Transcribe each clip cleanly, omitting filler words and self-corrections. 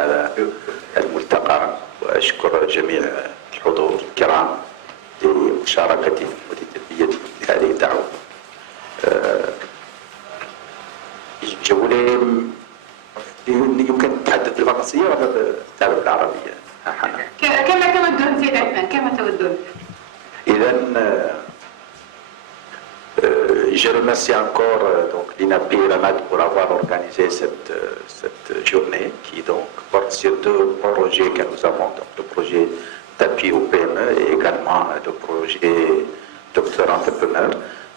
هذا الملتقى، وأشكر جميع الحضور الكرام لمشاركتهم ولتلبيتهم لهذه الدعوة. Je voulais يمكن نتحدث بالفرنسية ولا بالتعبير العربية؟ كما تودون سيد عثمان، كما تودون. إذن je remercie encore donc l'INAPI et l'ANAD pour avoir organisé cette journée qui donc porte sur deux projets que nous avons, donc le projet d'appui au PME et également le projet Docteur Entrepreneur.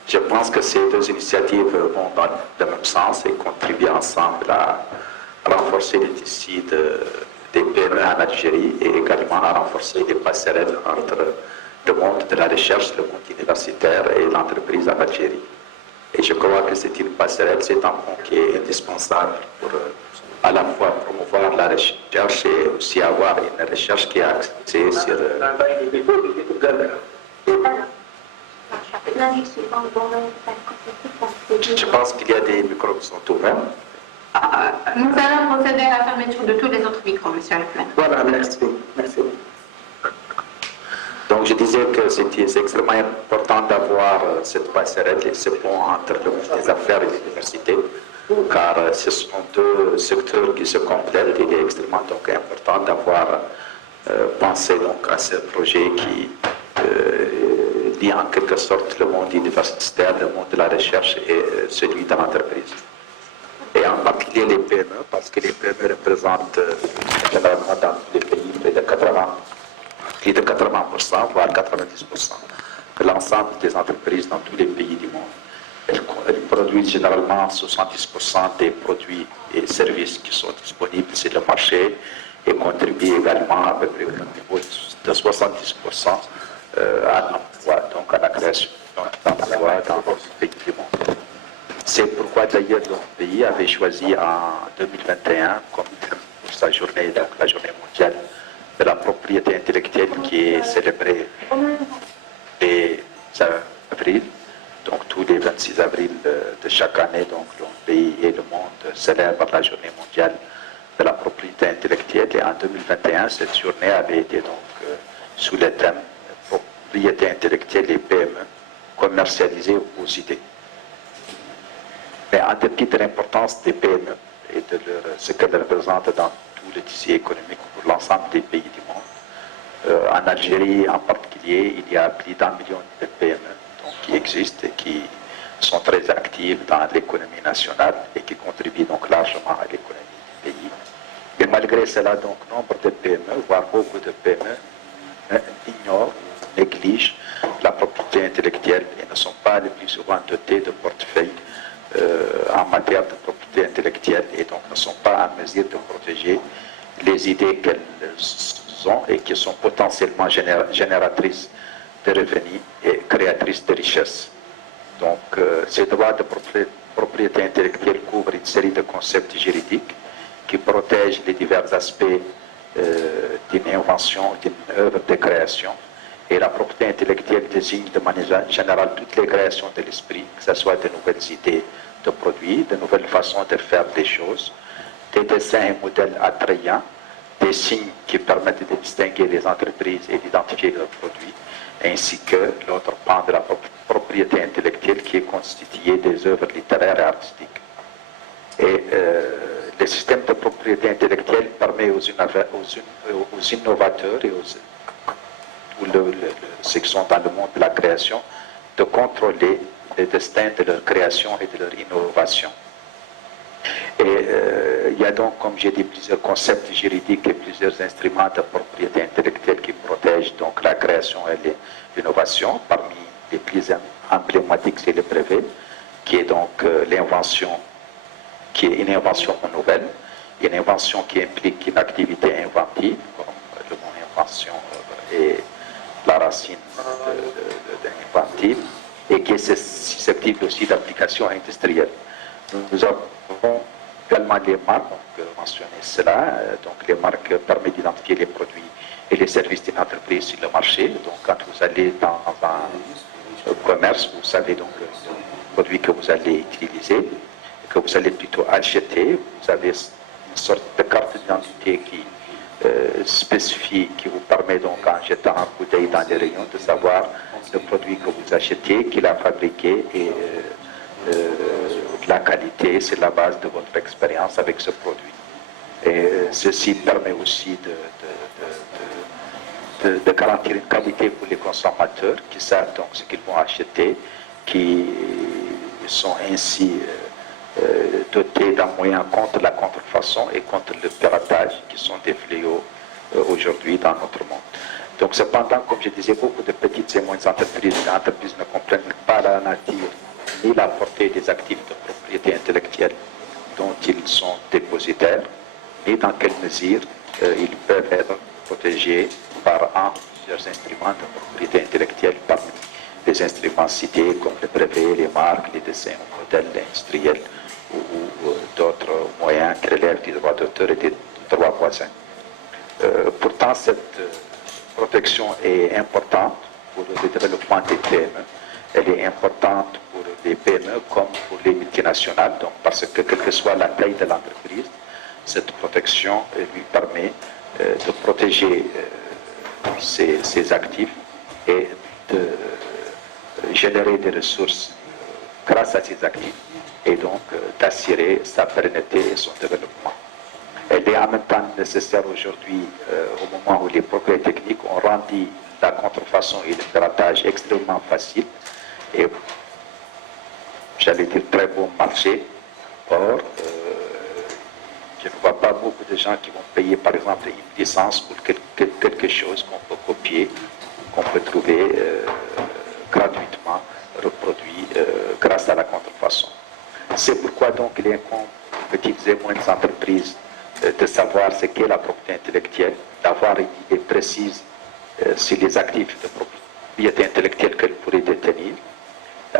Je pense que ces deux initiatives vont dans le même sens et contribuent ensemble à renforcer les tissus des PME en Algérie et également à renforcer les passerelles entre le monde de la recherche, le monde universitaire et l'entreprise en Algérie. Et je crois que c'est une passerelle, c'est un pont qui est indispensable pour à la fois promouvoir la recherche et aussi avoir une recherche qui est axée sur... Je pense qu'il y a des micros qui sont ouverts. Nous allons procéder à la fermeture de tous les autres micros, monsieur Alfred. Voilà, merci. Merci. Donc je disais que c'est extrêmement important d'avoir cette passerelle et ce pont entre le monde des affaires et l'université, car ce sont deux secteurs qui se complètent. Il est extrêmement donc important d'avoir pensé donc à ce projet qui lie en quelque sorte le monde universitaire, le monde de la recherche et celui de l'entreprise. Et en particulier les PME, parce que les PME représentent généralement dans tous les pays plus de 80%, voire 90% de l'ensemble des entreprises dans tous les pays du monde. Elles produisent généralement 70% des produits et services qui sont disponibles sur le marché et contribuent également à peu près au niveau de 70% à l'emploi, donc à la création d'emplois dans le pays du monde. C'est pourquoi d'ailleurs notre pays avait choisi en 2021 comme thème pour sa journée, donc la journée mondiale de la propriété intellectuelle qui est célébrée les avril, donc tous les 26 avril de chaque année, donc le pays et le monde célèbrent la journée mondiale de la propriété intellectuelle. Et en 2021, cette journée avait été donc sous le thème propriété intellectuelle et PME, commercialisée aux idées. Mais en dépit de l'importance des PME et de ce qu'elles représentent dans tout le tissu économique pour l'ensemble des pays du monde, en Algérie en particulier, il y a plus d'1 million de PME donc, qui existent et qui sont très actives dans l'économie nationale et qui contribuent donc largement à l'économie du pays. Et malgré cela, donc, nombre de PME, voire beaucoup de PME, ignorent, négligent la propriété intellectuelle et ne sont pas le plus souvent dotés de portefeuilles en matière de propriété intellectuelle et donc ne sont pas en mesure de protéger les idées qu'elles ont et qui sont potentiellement génératrices de revenus et créatrices de richesses. Donc ces droits de propriété intellectuelle couvrent une série de concepts juridiques qui protègent les divers aspects d'une invention, d'une œuvre de création. Et la propriété intellectuelle désigne de manière générale toutes les créations de l'esprit, que ce soit de nouvelles idées de produits, de nouvelles façons de faire des choses, des dessins et modèles attrayants, des signes qui permettent de distinguer les entreprises et d'identifier leurs produits, ainsi que l'autre pan de la propriété intellectuelle qui est constitué des œuvres littéraires et artistiques. Et le système de propriété intellectuelle permet aux innovateurs et ceux qui sont dans le monde de la création de contrôler le destin de leur création et de leur innovation. Et il y a donc, comme j'ai dit, plusieurs concepts juridiques et plusieurs instruments de propriété intellectuelle qui protègent donc la création et l'innovation. Parmi les plus emblématiques, c'est le brevet, qui est donc l'invention, qui est une invention nouvelle, une invention qui implique une activité inventive, comme le mot invention est la racine d'inventive, et qui est susceptible aussi d'application industrielle. Nous avons également les marques, donc mentionner cela, donc les marques permettent d'identifier les produits et les services d'une entreprise sur le marché. Donc quand vous allez dans un commerce, vous savez donc le produit que vous allez utiliser, que vous allez plutôt acheter, vous avez une sorte de carte d'identité qui spécifie, qui vous permet donc en jetant un coup d'œil dans les rayons de savoir le produit que vous achetez, qui l'a fabriqué et la qualité, c'est la base de votre expérience avec ce produit. Et ceci permet aussi de garantir une qualité pour les consommateurs qui savent donc ce qu'ils vont acheter, qui sont ainsi dotés d'un moyen contre la contrefaçon et contre le piratage, qui sont des fléaux aujourd'hui dans notre monde. Donc cependant, comme je disais, beaucoup de petites et moyennes entreprises ne comprennent pas la nature ni la portée des actifs de propriété intellectuelle dont ils sont dépositaires, ni dans quelle mesure ils peuvent être protégés par un ou plusieurs instruments de propriété intellectuelle parmi les instruments cités comme les brevets, les marques, les dessins, modèles industriels ou d'autres moyens qui relèvent du droit d'auteur et des droits voisins. Pourtant, cette protection est importante pour le développement des PME. Elle est importante pour les PME comme pour les multinationales, donc parce que quelle que soit la taille de l'entreprise, cette protection lui permet de protéger ses actifs et de générer des ressources grâce à ces actifs et donc d'assurer sa pérennité et son développement. Elle est en même temps nécessaire aujourd'hui, au moment où les progrès techniques ont rendu la contrefaçon et le piratage extrêmement facile et, j'allais dire, très bon marché. Or, je ne vois pas beaucoup de gens qui vont payer, par exemple, une licence pour quelque chose qu'on peut copier, qu'on peut trouver gratuitement reproduit grâce à la contrefaçon. C'est pourquoi donc il incombe aux petites et moyennes entreprises de savoir ce qu'est la propriété intellectuelle, d'avoir une idée précise sur les actifs de propriété intellectuelle qu'elle pourrait détenir,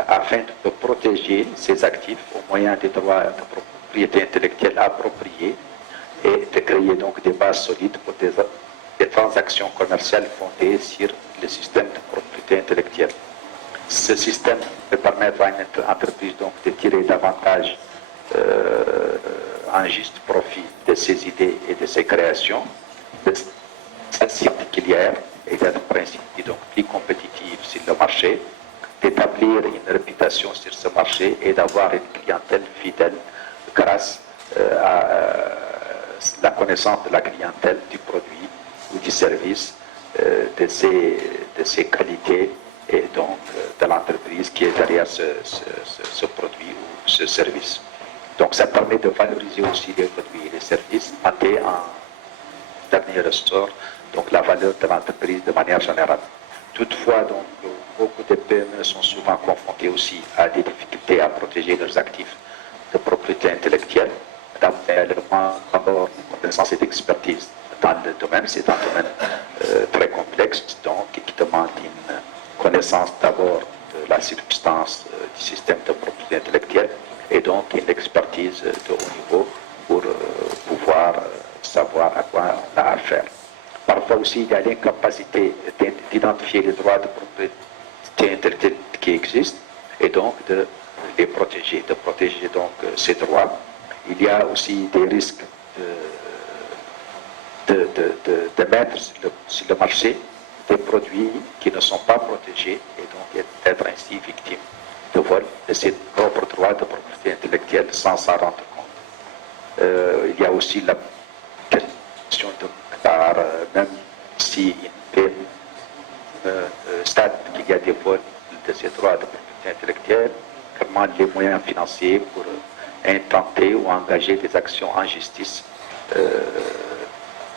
afin de protéger ces actifs au moyen des droits de propriété intellectuelle appropriés et de créer donc des bases solides pour des transactions commerciales fondées sur le système de propriété intellectuelle. Ce système peut permettre à une entreprise donc de tirer davantage un juste profit de ses idées et de ses créations, de sa particulière et d'être principe donc plus compétitive sur le marché, d'établir une réputation sur ce marché et d'avoir une clientèle fidèle grâce à la connaissance de la clientèle du produit ou du service, de ses qualités et donc de l'entreprise qui est derrière ce produit ou ce service. Donc ça permet de valoriser aussi les produits et les services, et en dernier ressort, donc la valeur de l'entreprise de manière générale. Toutefois, donc, beaucoup de PME sont souvent confrontés aussi à des difficultés à protéger leurs actifs de propriété intellectuelle. D'abord, une connaissance et d'expertise dans le domaine. C'est un domaine très complexe, donc, qui demande une connaissance d'abord de la substance du système de propriété intellectuelle et donc une expertise de haut niveau pour pouvoir savoir à quoi on a affaire. Parfois aussi, il y a l'incapacité d'identifier les droits de propriété intellectuelle qui existent et donc de les protéger, donc ces droits. Il y a aussi des risques de mettre sur le marché des produits qui ne sont pas protégés et donc d'être ainsi victimes de vol de ses propres droits de propriété intellectuelle sans s'en rendre compte. Il y a aussi la question de même si une constate qu'il y a des vols de ces droits de propriété intellectuelle, comment les moyens financiers pour intenter ou engager des actions en justice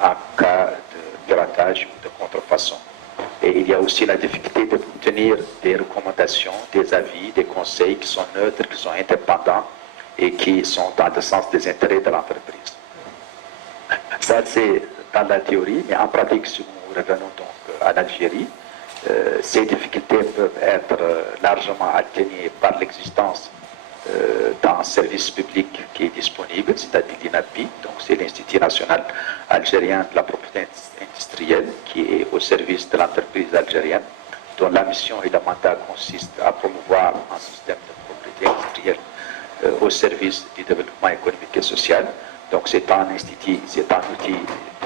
en cas de piratage ou de contrefaçon. Et il y a aussi la difficulté d'obtenir des recommandations, des avis, des conseils qui sont neutres, qui sont indépendants et qui sont dans le sens des intérêts de l'entreprise. Ça, c'est dans la théorie, mais en pratique, si nous revenons donc à l'Algérie, ces difficultés peuvent être largement atténuées par l'existence d'un service public qui est disponible, c'est-à-dire l'INAPI, donc c'est l'Institut national algérien de la propriété industrielle, qui est au service de l'entreprise algérienne, dont la mission et le mandat consistent à promouvoir un système de propriété industrielle au service du développement économique et social, Donc c'est un outil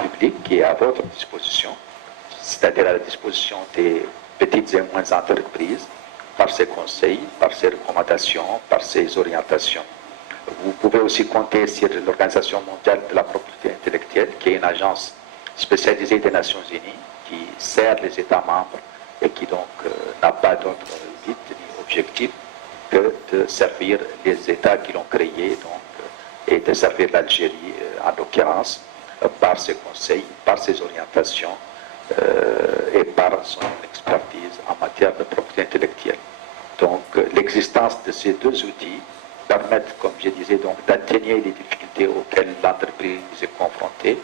public qui est à votre disposition, c'est-à-dire à la disposition des petites et moyennes entreprises, par ses conseils, par ses recommandations, par ses orientations. Vous pouvez aussi compter sur l'Organisation mondiale de la propriété intellectuelle, qui est une agence spécialisée des Nations Unies, qui sert les États membres et qui donc n'a pas d'autre but ni objectif que de servir les États qui l'ont créé, donc, et de servir l'Algérie, en l'occurrence, par ses conseils, par ses orientations et par son expertise en matière de propriété intellectuelle. Donc, l'existence de ces deux outils permettent, comme je disais, donc d'atténuer les difficultés auxquelles l'entreprise est confrontée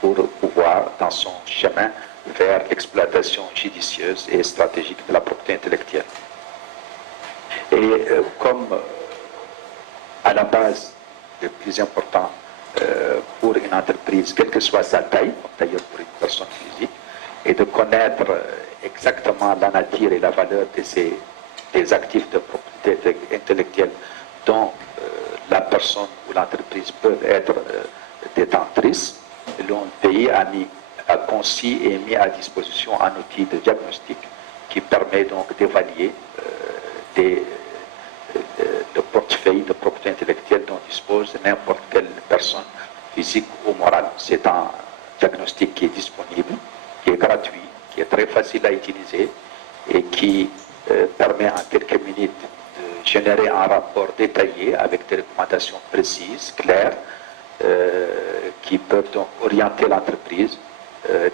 pour pouvoir, dans son chemin, vers l'exploitation judicieuse et stratégique de la propriété intellectuelle. Et comme à la base, le plus important pour une entreprise, quelle que soit sa taille, d'ailleurs pour une personne physique, est de connaître exactement la nature et la valeur des actifs de propriété intellectuelle dont la personne ou l'entreprise peuvent être détentrices. Le pays a conçu et mis à disposition un outil de diagnostic qui permet donc d'évaluer le portefeuille de propriété intellectuelle dont dispose n'importe quelle personne physique ou morale. C'est un diagnostic qui est disponible, qui est gratuit, qui est très facile à utiliser et qui permet en quelques minutes de générer un rapport détaillé avec des recommandations précises, claires, qui peuvent donc orienter l'entreprise,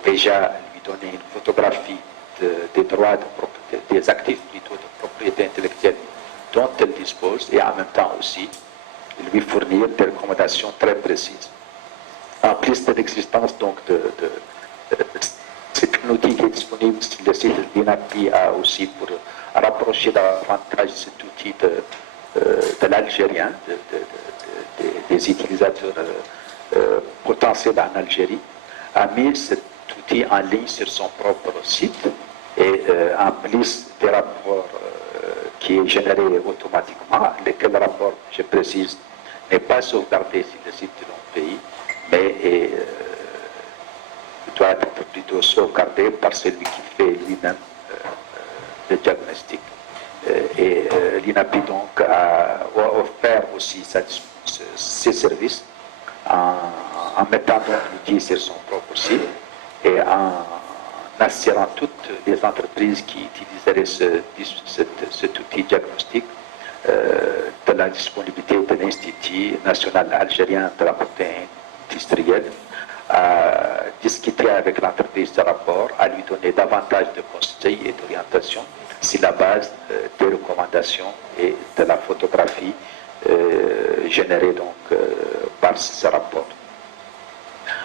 déjà lui donner une photographie des droits de propriété, des actifs plutôt de propriété intellectuelle dont elle dispose et en même temps aussi lui fournir des recommandations très précises. En plus de l'existence donc c'est un outil qui est disponible sur le site de l'INAPI aussi pour rapprocher davantage cet outil de l'algérien, des utilisateurs potentiels en Algérie, a mis cet outil en ligne sur son propre site et en plus des rapports qui est généré automatiquement, lequel rapport, je précise, n'est pas sauvegardé sur le site de notre pays, mais doit être plutôt sauvegardé par celui qui fait lui-même le diagnostic. Et l'INAPI donc a offert aussi ses services en mettant donc l'outil sur son propre site et en assurant toutes les entreprises qui utiliseraient cet outil diagnostic de la disponibilité de l'Institut national algérien de la propriété industrielle, à discuter avec l'entreprise de rapport, à lui donner davantage de conseils et d'orientation sur la base des recommandations et de la photographie générée donc par ce rapport.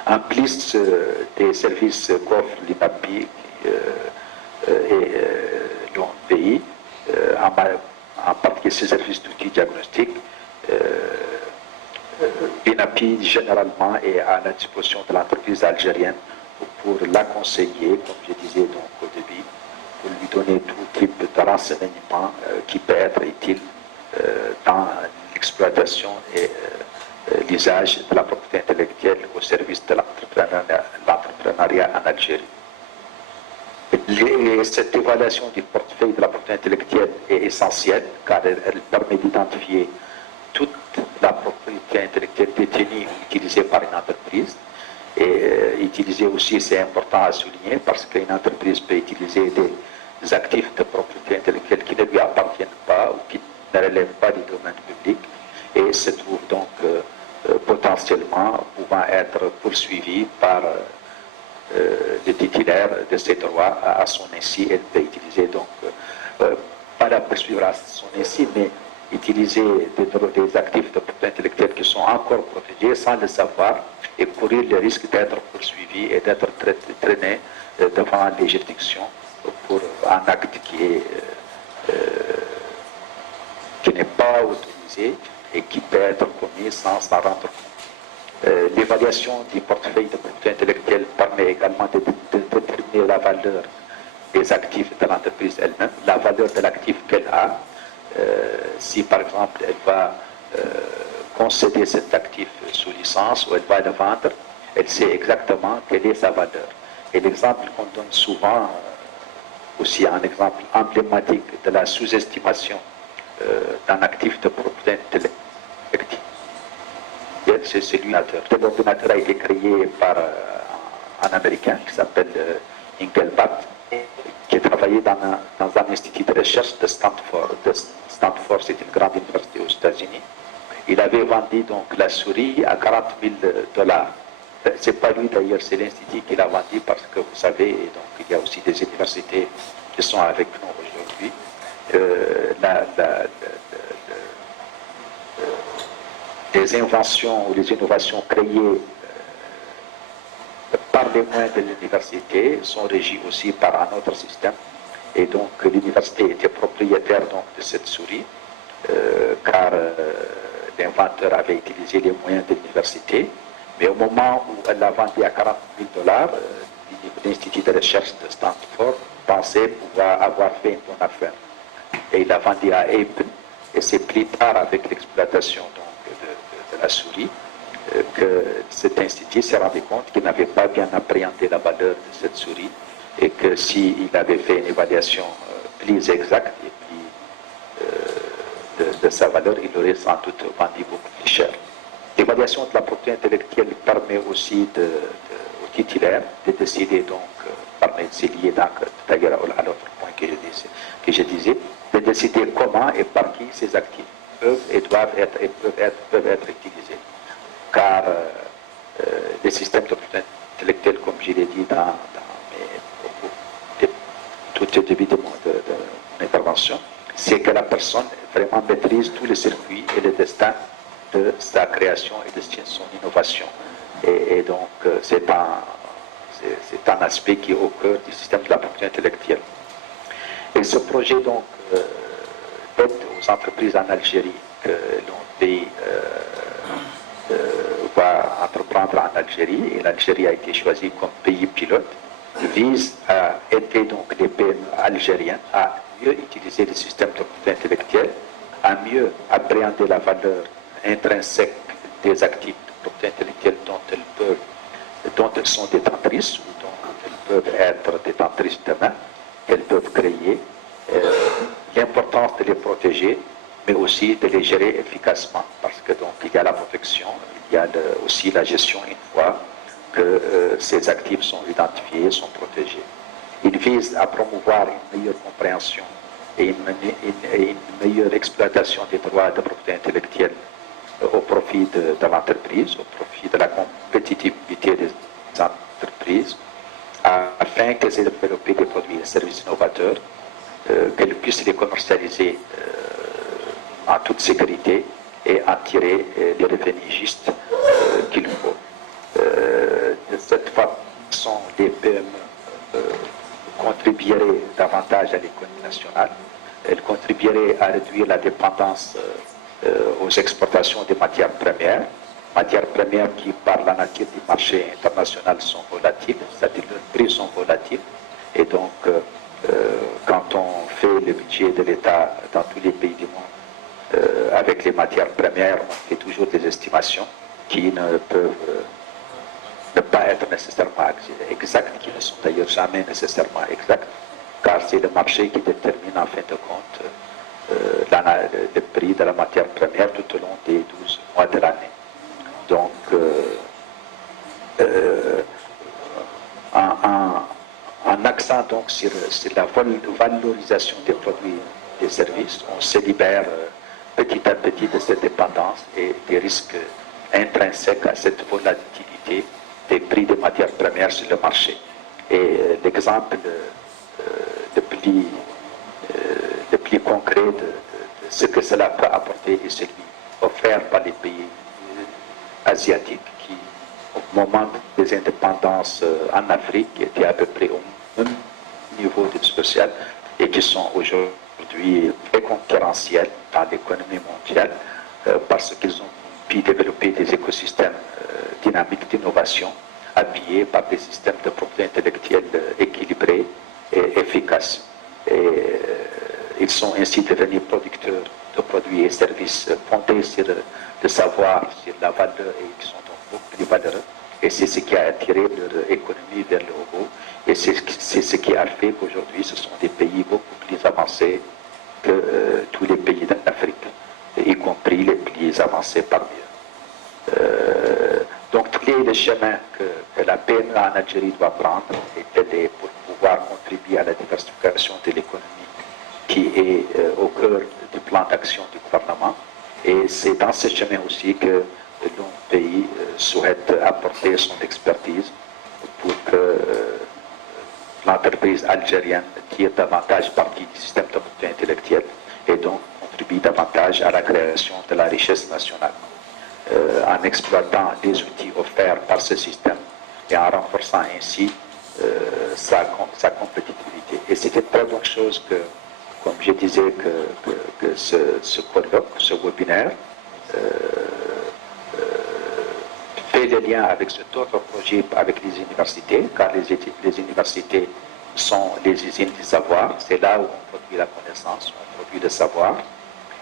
En plus des services qu'offre l'INAPI et l'ONPI, en particulier ces services d'outils diagnostiques, l'INAPI généralement est à la disposition de l'entreprise algérienne pour la conseiller, comme je disais donc au début, pour lui donner tout type de renseignements qui peut être utile dans l'exploitation et l'usage de la propriété intellectuelle au service de l'entrepreneuriat en Algérie. Cette évaluation du portefeuille de la propriété intellectuelle est essentielle car elle permet d'identifier toute la propriété intellectuelle détenue ou utilisée par une entreprise. Et utiliser aussi, c'est important à souligner, parce qu'une entreprise peut utiliser des actifs de propriété intellectuelle qui ne lui appartiennent pas ou qui ne relèvent pas du domaine public et se trouvent donc potentiellement pouvant être poursuivis par le titulaire de ces droits à son insu. Elle peut utiliser donc, pas la poursuivre à son insu, mais utiliser des actifs de propriété intellectuelle qui sont encore protégés sans le savoir et courir le risque d'être poursuivi et d'être traîné devant les juridictions pour un acte qui n'est pas autorisé et qui peut être commis sans s'en rendre compte. L'évaluation du portefeuille de propriété intellectuelle permet également de déterminer la valeur des actifs de l'entreprise elle-même, la valeur de l'actif qu'elle a. Si par exemple elle va concéder cet actif sous licence ou elle va le vendre, elle sait exactement quelle est sa valeur. Et l'exemple qu'on donne souvent, aussi un exemple emblématique de la sous-estimation d'un actif de propriété intellectuelle, c'est celui de l'ordinateur a été créé par un Américain qui s'appelle Engelbart, qui a travaillé dans un institut de recherche de Stanford. Stanford, c'est une grande université aux États-Unis. Il avait vendu donc la souris à $40,000. C'est pas lui d'ailleurs, c'est l'institut qui l'a vendu parce que vous savez, donc il y a aussi des universités qui sont avec nous aujourd'hui. Les inventions ou les innovations créées par les moyens de l'université sont régies aussi par un autre système. Et donc l'université était propriétaire donc, de cette souris, car l'inventeur avait utilisé les moyens de l'université. Mais au moment où elle l'a vendu à $40,000, l'Institut de recherche de Stanford pensait pouvoir avoir fait une bonne affaire. Et il l'a vendu à Apple. Et c'est plus tard, avec l'exploitation de la souris, que cet institut s'est rendu compte qu'il n'avait pas bien appréhendé la valeur de cette souris et que s'il avait fait une évaluation plus exacte et plus de sa valeur, il aurait sans doute vendu beaucoup plus cher. L'évaluation de la propriété intellectuelle permet aussi aux titulaires de décider, donc, c'est lié d'ailleurs à l'autre point que je disais, de décider comment et par qui ces actifs peuvent et doivent peuvent être utilisés. Car les systèmes de propriété intellectuelle, comme je l'ai dit dans mes propos, tout au début de mon intervention, c'est que la personne vraiment maîtrise tous les circuits et le destin de sa création et de son innovation. Et donc, c'est un aspect qui est au cœur du système de la propriété intellectuelle. Et ce projet, donc, aide aux entreprises en Algérie que l'on pays va entreprendre en Algérie, et l'Algérie a été choisie comme pays pilote, vise à aider donc les PME algériens à mieux utiliser le système de propriété intellectuelle, à mieux appréhender la valeur intrinsèque des actifs de propriété intellectuelle dont elles sont détentrices ou dont elles peuvent être détentrices demain, qu'elles peuvent créer, l'importance de les protéger, mais aussi de les gérer efficacement, parce que donc il y a la protection, il y a aussi la gestion une fois que ces actifs sont identifiés, sont protégés. Il vise à promouvoir une meilleure compréhension et une meilleure exploitation des droits de propriété intellectuelle au profit de l'entreprise, au profit de la compétitivité des entreprises, afin qu'elles aient développé des produits et services innovateurs, qu'elles puissent les commercialiser en toute sécurité et en tirer les revenus justes qu'il faut. De cette façon, les PME contribueraient davantage à l'économie nationale, elles contribueraient à réduire la dépendance aux exportations des matières premières qui, par la nature du marché international, sont volatiles, c'est-à-dire les prix sont volatiles. Et donc, quand on fait le budget de l'État dans tous les pays du monde, avec les matières premières, on fait toujours des estimations qui ne peuvent ne pas être nécessairement exactes, qui ne sont d'ailleurs jamais nécessairement exactes, car c'est le marché qui détermine en fin de compte le prix de la matière première tout au long des 12 mois de l'année. Donc, en accent donc sur la valorisation des produits et des services, on se libère petit à petit de cette dépendance et des risques intrinsèques à cette volatilité des prix des matières premières sur le marché. Et l'exemple le plus concret de ce que cela peut apporter est celui offert par les pays asiatiques qui, au moment des indépendances en Afrique, qui étaient à peu près au même niveau social et qui sont aujourd'hui très concurrentiels dans l'économie mondiale parce qu'ils ont pu développer des écosystèmes dynamiques d'innovation appuyés par des systèmes de propriété intellectuelle équilibrés et efficaces. Et ils sont ainsi devenus producteurs de produits et services fondés sur le savoir, sur la valeur et qui sont donc beaucoup plus valeureux. Et c'est ce qui a attiré leur économie vers le haut. Et c'est ce qui a fait qu'aujourd'hui, ce sont des pays beaucoup plus avancés que tous les pays d'Afrique, y compris les plus avancés parmi eux. Donc, tous les chemins que la PME en Algérie doit prendre et pour pouvoir contribuer à la diversification de l'économie qui est au cœur du plan d'action du gouvernement. Et c'est dans ce chemin aussi que le pays souhaite apporter son expertise pour que l'entreprise algérienne tire davantage parti du système de propriété intellectuelle et donc contribue davantage à la création de la richesse nationale en exploitant les outils offerts par ce système et en renforçant ainsi sa compétitivité. Et c'est une très bonne chose que, comme je disais, que ce colloque, ce webinaire, fait le lien avec cet autre projet avec les universités, car les universités sont les usines du savoir. C'est là où on produit la connaissance, on produit le savoir.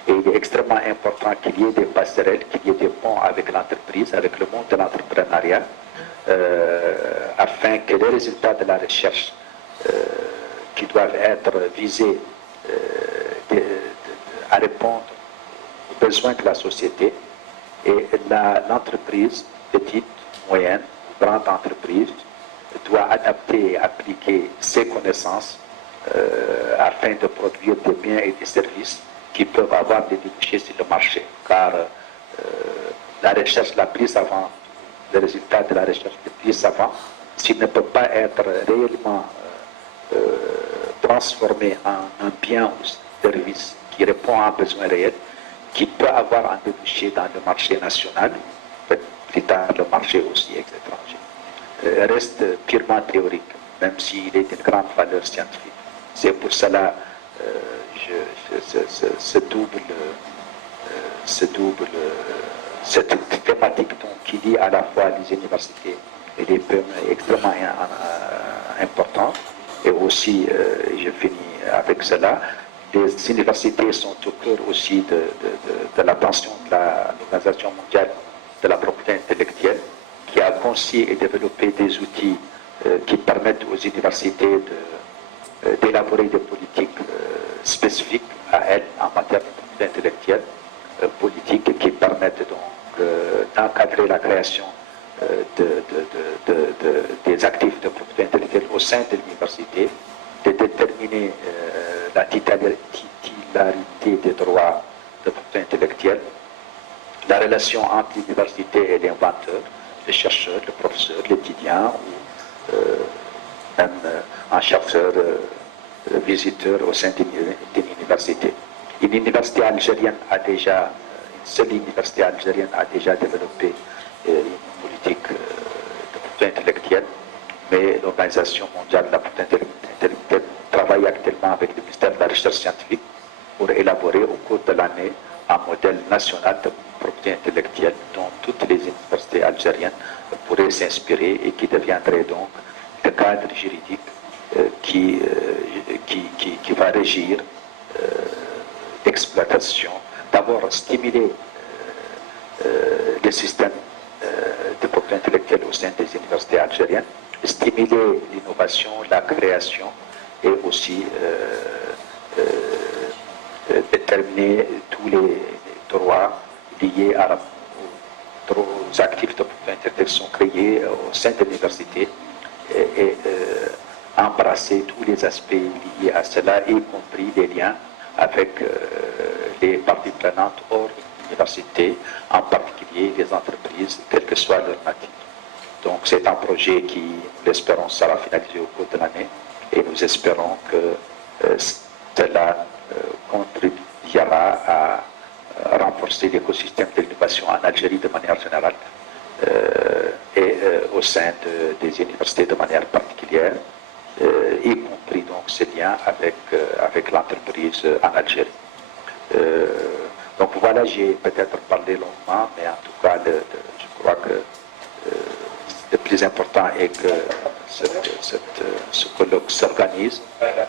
Et il est extrêmement important qu'il y ait des passerelles, qu'il y ait des ponts avec l'entreprise, avec le monde de l'entrepreneuriat, afin que les résultats de la recherche qui doivent être visés à répondre aux besoins de la société et l'entreprise, petite, moyenne, grande entreprise, doit adapter et appliquer ses connaissances afin de produire des biens et des services qui peuvent avoir des débouchés sur le marché. Car la recherche la plus savante, le résultat de la recherche le plus savant, s'il ne peut pas être réellement transformé en un bien ou service qui répond à un besoin réel, qui peut avoir un débouché dans le marché national, plus tard le marché aussi étranger, reste purement théorique, même s'il est d'une grande valeur scientifique. C'est pour cela cette thématique donc, qui lie à la fois les universités et les PME est extrêmement importante. Et aussi, je finis avec cela, les universités sont au cœur aussi de l'attention de l'Organisation mondiale de la propriété intellectuelle, qui a conçu et développé des outils qui permettent aux universités d'élaborer des politiques spécifiques à elles en matière de propriété intellectuelle, politiques qui permettent donc d'encadrer la création des actifs de propriété intellectuelle au sein de l'université, de déterminer la titularité des droits de propriété intellectuelle, la relation entre l'université et l'inventeur, le chercheur, le professeur, l'étudiant ou même un chercheur visiteur au sein d'une université. Une université algérienne une seule université algérienne a déjà développé une politique de propriété intellectuelle, mais l'Organisation mondiale de la propriété intellectuelle travaille actuellement avec le ministère de la Recherche scientifique pour élaborer au cours de l'année un modèle national de propriété intellectuelle dont toutes les universités algériennes pourraient s'inspirer et qui deviendrait donc le cadre juridique qui va régir l'exploitation, d'abord stimuler le système de propriété intellectuelle au sein des universités algériennes, stimuler l'innovation, la création et aussi déterminer tous les droits liés aux actifs de propriété intellectuelle qui sont créés au sein de l'université et embrasser tous les aspects liés à cela, y compris les liens avec les parties prenantes hors de l'université, en particulier les entreprises, quelle que soit leur nature. Donc c'est un projet qui, nous l'espérons, sera finalisé au cours de l'année et nous espérons que cela contribuera à renforcer l'écosystème de l'innovation en Algérie de manière générale et au sein des universités de manière particulière, y compris donc ces liens avec l'entreprise en Algérie. Donc voilà, j'ai peut-être parlé longuement, mais en tout cas, je crois que le plus important est que ce colloque s'organise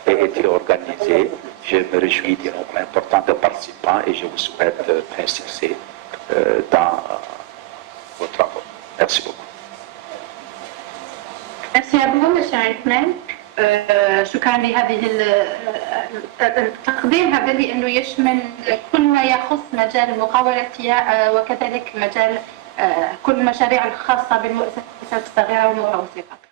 et été organisé Je me réjouis du nombre important de participants et je vous souhaite plein succès dans vos travaux. Merci beaucoup. Merci à vous, M. عثمان. شكرا لهذه التقديم هذا لأنه يشمل كل ما يخص مجال المقاولة وكذلك مجال كل المشاريع الخاصة بالمؤسسات الصغيرة والمتوسطة.